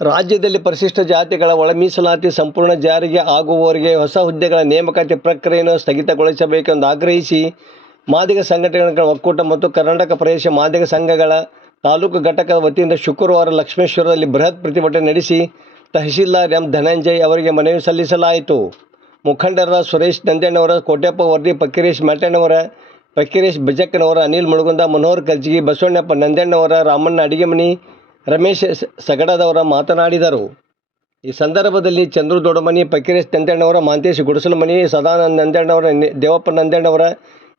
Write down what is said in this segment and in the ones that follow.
ರಾಜ್ಯದಲ್ಲಿ ಪರಿಶಿಷ್ಟ ಜಾತಿಗಳ ಒಳ ಮೀಸಲಾತಿ ಸಂಪೂರ್ಣ ಜಾರಿಗೆ ಆಗುವವರೆಗೆ ಹೊಸ ಹುದ್ದೆಗಳ ನೇಮಕಾತಿ ಪ್ರಕ್ರಿಯೆಯನ್ನು ಸ್ಥಗಿತಗೊಳಿಸಬೇಕೆಂದು ಆಗ್ರಹಿಸಿ ಮಾದಿಗ ಸಂಘಟನೆಗಳ ಒಕ್ಕೂಟ ಮತ್ತು ಕರ್ನಾಟಕ ಪ್ರದೇಶ ಮಾದಿಗ ಸಂಘಗಳ ತಾಲೂಕು ಘಟಕದ ವತಿಯಿಂದ ಶುಕ್ರವಾರ ಲಕ್ಷ್ಮೇಶ್ವರದಲ್ಲಿ ಬೃಹತ್ ಪ್ರತಿಭಟನೆ ನಡೆಸಿ ತಹಶೀಲ್ದಾರ್ ಎಂ ಧನಂಜಯ್ ಅವರಿಗೆ ಮನವಿ ಸಲ್ಲಿಸಲಾಯಿತು. ಮುಖಂಡರಾದ ಸುರೇಶ್ ನಂದಣ್ಣವರ, ಕೋಟ್ಯಪ್ಪ ವರ್ದಿ, ಫಕೀರೇಶ್ ಮ್ಯಾಟಣ್ಣವರ, ಫಕೀರೇಶ್ ಬಜಕ್ಕನವರ, ಅನಿಲ್ ಮುಳಗುಂದ, ಮನೋಹರ್ ಕರ್ಜಿಗಿ, ಬಸವಣ್ಣಪ್ಪ ನಂದಣ್ಣವರ, ರಾಮಣ್ಣ ಅಡಿಗೆಮನಿ, ರಮೇಶ್ ಸಗಡದವರ ಮಾತನಾಡಿದರು. ಈ ಸಂದರ್ಭದಲ್ಲಿ ಚಂದ್ರು ದೊಡ್ಡಮನಿ, ಫಕೀರೇಶ್ ನಂದಣ್ಣವರ, ಮಾಂತೇಶ್ ಗುಡಿಸಲಮನಿ, ಸದಾನಂದ ನಂದಣ್ಣವರ, ದೇವಪ್ಪ ನಂದಣ್ಣವರ,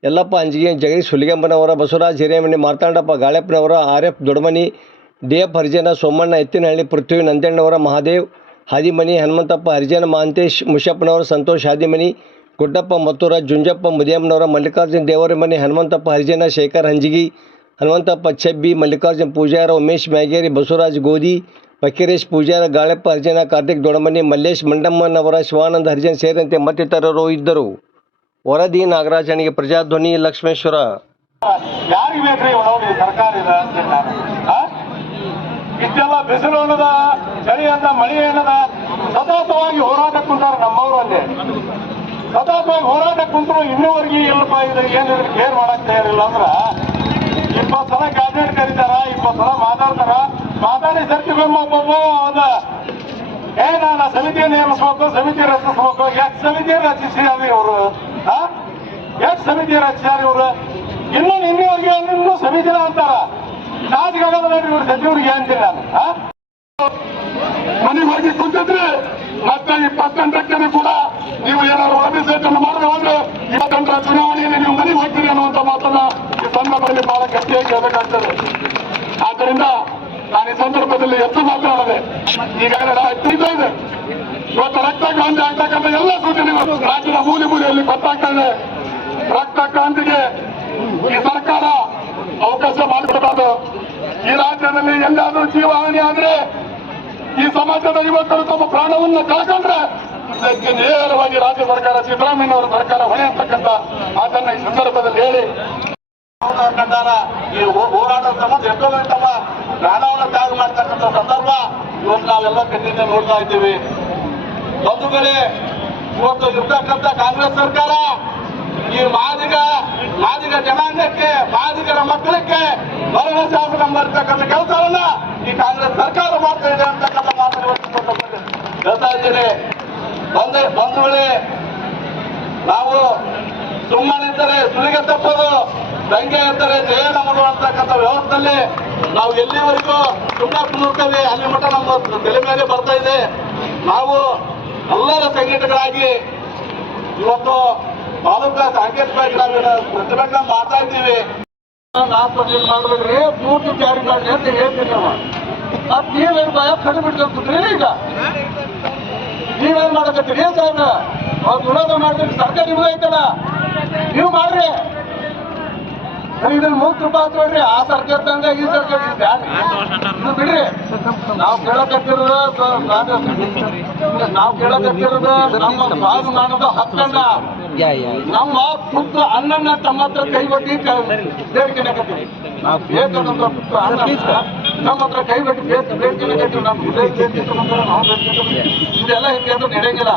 ಯಲ್ಲಪ್ಪ ಅಂಜಿಗೆ, ಜಗದೀಶ್ ಹುಲಿಗೆಂಬನವರ, ಬಸವರಾಜ್ ಹಿರೇಮನಿ, ಮಾರ್ತಾಂಡಪ್ಪ ಗಾಳೆಪ್ಪನವರ, ಆರ್ಎಫ್ ದೊಡ್ಡಮನಿ, ಡಿಎಫ್ ಹರಿಜನ, ಸೋಮಣ್ಣ ಎತ್ತಿನಹಳ್ಳಿ, ಪೃಥ್ವಿ ನಂದಣ್ಣವರ, ಮಹಾದೇವ್ ಹಾದಿಮನಿ, ಹನುಮಂತಪ್ಪ ಹರಿಜನ, ಮಹಾಂತೇಶ್ ಮುಷಪ್ಪನವರ, ಸಂತೋಷ್ ಹಾದಿಮನಿ, ಗುಡ್ಡಪ್ಪ ಮತ್ತೂರ, ಜುಂಜಪ್ಪ ಮುದಿಯಮ್ಮನವರ, ಮಲ್ಲಿಕಾರ್ಜುನ್ ದೇವರಮನಿ, ಹನುಮಂತಪ್ಪ ಹರಿಜನ, ಶೇಖರ್ ಹಂಜಿಗಿ, ಹನುಮಂತಪ್ಪ ಛಬ್ಬಿ, ಮಲ್ಲಿಕಾರ್ಜುನ್ ಪೂಜಾರ, ಉಮೇಶ್ ಮ್ಯಾಗೇರಿ, ಬಸವರಾಜ್ ಗೋದಿ, ಫಕೀರೇಶ್ ಪೂಜಾರ, ಗಾಳೆಪ್ಪ ಹರಿಜನ, ಕಾರ್ತಿಕ್ ದೊಡ್ಡಮನಿ, ಮಲ್ಲೇಶ್ ಮಂಡಮ್ಮನವರ, ಶಿವಾನಂದ ಹರಿಜನ್ ಸೇರಿದಂತೆ ಮತ್ತಿತರರು ಇದ್ದರು. ವರದಿ ನಾಗರಾಜನಿಗೆ, ಪ್ರಜಾಧ್ವನಿ, ಲಕ್ಷ್ಮೇಶ್ವರ. ಯಾರಿಗೆ ಬೇಕ್ರಿ ನೋಡಿ ಸರ್ಕಾರ ಇದೆ ಅಂತೀನಿ ನಾನು. ಇಷ್ಟೆಲ್ಲ ಬಿಸಿಲು ಅನ್ನದ, ಚಳಿ ಅಂದ, ಮಳೆ ಅನ್ನದ, ಸತತವಾಗಿ ಹೋರಾಟ ಕುಂತಾರ ನಮ್ಮವರಲ್ಲಿ. ಸತತವಾಗಿ ಹೋರಾಟ ಕುಂತರು ಇನ್ನೂವರೆಗೆ ಇಲ್ಲಪ್ಪ ಇದು ಏನಿದ್ರೆ ಕೇರ್ ಮಾಡಕ್ ತಯಾರಿಲ್ಲ ಅಂದ್ರ 20 ಸಲ ಕ್ಯಾಬಿನೆಟ್ ಕರೀತಾರ, 20 ಸಲ ಮಾತಾಡಿ ಸರ್ತಿಗೊಮ್ಮೊಬ್ಬ ಅದ ನಾನು ಸಮಿತಿಯನ್ನು ನೇಮಿಸ್ಬೇಕು, ಸಮಿತಿ ರಚಿಸ್ಬೇಕು. ಎಷ್ಟು ಸಮಿತಿ ರಚಿಸಿದಾರೆ ಇವರು? ಎಷ್ಟು ಸಮಿತಿ ರಚಿಸಿದಾರೆ ಇವರು? ಇನ್ನೂವರೆಗೆ ಇನ್ನೂ ಸಮಿತಿನ ಅಂತಾರ. ನಾಚಿಕಾಗಲ್ಲ ಇವರು ಸಚಿವರಿಗೆ ಅಂತೀನಿ ನಾನು. ಮನೆ ಹೋಗಿ ಕುಂತಿದ್ರೆ ಮತ್ತೆ 28ಕ್ಕೆ ಕೂಡ ನೀವು ಏನಾದ್ರು ಒಳಮೀಸಲನ್ನು ಮಾಡದೆ ಹೋದ್ರೆ 28ರ ಚುನಾವಣೆಯಲ್ಲಿ ನೀವು ಮನೆಗೆ ಹೋಗ್ತೀರಿ ಅನ್ನುವಂಥ ಮಾತನ್ನ ಈ ಸಂದರ್ಭದಲ್ಲಿ ಬಹಳ ಗಟ್ಟಿಯಾಗಿ ಹೇಳಬೇಕಾಗ್ತದೆ. ಆದ್ದರಿಂದ ನಾನು ಈ ಸಂದರ್ಭದಲ್ಲಿ ಎತ್ತು ಮಾತನಾಡದೆ. ಈಗಾಗಲೇ ಇದೆ ಇವತ್ತು ರಕ್ತ ಕ್ರಾಂತಿ ಆಗ್ತಕ್ಕಂಥ ಎಲ್ಲ ಸೂಚನೆಗಳು ರಾಜ್ಯದ ಮೂಲೆಯಲ್ಲಿ ಗೊತ್ತಾಗ್ತಾ ಇದೆ. ರಕ್ತ ಕ್ರಾಂತಿಗೆ ಈ ಸರ್ಕಾರ ಅವಕಾಶ ಮಾಡಿಕೊಡಬಾರದು. ಈ ರಾಜ್ಯದಲ್ಲಿ ಎಲ್ಲಾದ್ರೂ ಜೀವಹಾನಿ ಆದ್ರೆ, ಈ ಸಮಾಜದ ಯುವಕರು ತಮ್ಮ ಪ್ರಾಣವನ್ನು ಕಳ್ಕೊಂಡ್ರೆ ಇದಕ್ಕೆ ನೇರವಾಗಿ ರಾಜ್ಯ ಸರ್ಕಾರ, ಸಿದ್ದರಾಮಯ್ಯನವರ ಸರ್ಕಾರ ಹೊಣೆ ಅಂತಕ್ಕಂಥ ಮಾತನ್ನ ಈ ಸಂದರ್ಭದಲ್ಲಿ ಹೇಳಿ ಈ ಹೋರಾಟದ ಸಂಬಂಧ ಎಷ್ಟೋ ತಮ್ಮ ಪ್ರಾಣವನ್ನು ತ್ಯಾಗ ಮಾಡ್ತಕ್ಕಂಥ ಸಂದರ್ಭ ಇವತ್ತು ನಾವೆಲ್ಲ ಕಣ್ಣಿಂದ ನೋಡ್ತಾ ಇದ್ದೀವಿ. ಬಂಧುಗಳೇ, ಇವತ್ತು ಇರ್ತಕ್ಕಂಥ ಕಾಂಗ್ರೆಸ್ ಸರ್ಕಾರ ಈ ಮಾದಿಗ ಜನಾಂಗಕ್ಕೆ, ಮಾದಿಗರ ಮಕ್ಕಳಕ್ಕೆ ಮರಣ ಶಾಸನ ಮಾಡ್ತಕ್ಕಂಥ ಕೆಲಸವನ್ನ ಈ ಕಾಂಗ್ರೆಸ್ ಸರ್ಕಾರ ಮಾಡ್ತಾ ಇದೆ ಅಂತಕ್ಕಂಥ ಮಾತನ್ನು ಹೇಳ್ತಾ ಇದ್ದೀನಿ. ಬಂಧುಗಳೇ, ನಾವು ಸುಮ್ಮನಿದ್ದರೆ ಸುಲಿಗೆ ತಪ್ಪದು, ದಂಗೆ ಇದ್ದರೆ ಜಯ ನಮ್ಮದು ಅಂತಕ್ಕಂಥ ವ್ಯವಸ್ಥೆಯಲ್ಲಿ ನಾವು ಎಲ್ಲಿವರೆಗೂ ಸುಮ್ಮನೆ ಕುಣಿರ್ತೇವೆ ಅಲ್ಲಿ ಮಟ್ಟ ನಮ್ಮ ತಲೆ ಮೇಲೆ ಬರ್ತಾ ಇದೆ. ನಾವು ಎಲ್ಲರ ಸಂಘಟನೆಗಳಾಗಿ ಇವತ್ತು ತಾಲೂಕಾ ಸಾಂಕೇತಿಕ ಗ್ರಾಮೀಣ ಪ್ರತಿಭಟನೆ ಮಾಡ್ತಾ ಇದ್ದೀವಿ. ಮಾಡ್ಬೇಡ್ರಿ, ಪೂರ್ತಿ ಜಾರಿ ಮಾಡಿ ಅಂತ ಹೇಳ್ತೀನಿ. ಮತ್ ನೀವೇನು ಭಯ ಕಡಿಮೆ ಬಿಡ್ಕೊಂಡ್ರಿ. ಈಗ ನೀವೇನ್ ಮಾಡಕತ್ತೀರಿ? ಸಾಹೇಬ್ರ ಅವ್ರು ವಿರೋಧ ಮಾಡಿದ್ರೆ ಸರ್ಕಾರ ನಿಮ್ಗೆ ಐತಲ್ಲ, ನೀವು ಮಾಡ್ರಿ. ಇದನ್ನ ಮುಕ್ತ ನೋಡ್ರಿ. ಆ ಸರ್ಕಾರದಂಗ ಈ ಸರ್ಕಾರ ಇದು ಬಿಡ್ರಿ. ನಾವು ಕೇಳಕತ್ತಿರೋದು ನಮ್ಮ ಸ್ವಾಭಿಮಾನದ ಹಕ್ಕನ್ನ, ನಮ್ಮ ಪುತ್ರ ಅಣ್ಣನ ತಮ್ಮ ಹತ್ರ ಕೈಗೊಟ್ಟಿ ಬೇಡ್ಕೊಳಕತ್ತೀವಿ. ನಾವು ಬೇಕಾದಂತ ಪುತ್ರ ಅಣ್ಣ ನಮ್ಮ ಹತ್ರ ಕೈಗೊಟ್ಟಿ ಬೇಡ್ಕೊಳಕತ್ತೀವಿ. ನಮ್ಮ ಇದೆಲ್ಲ ಹಿಂಗೆ ನಡೆಯಂಗಿಲ್ಲ.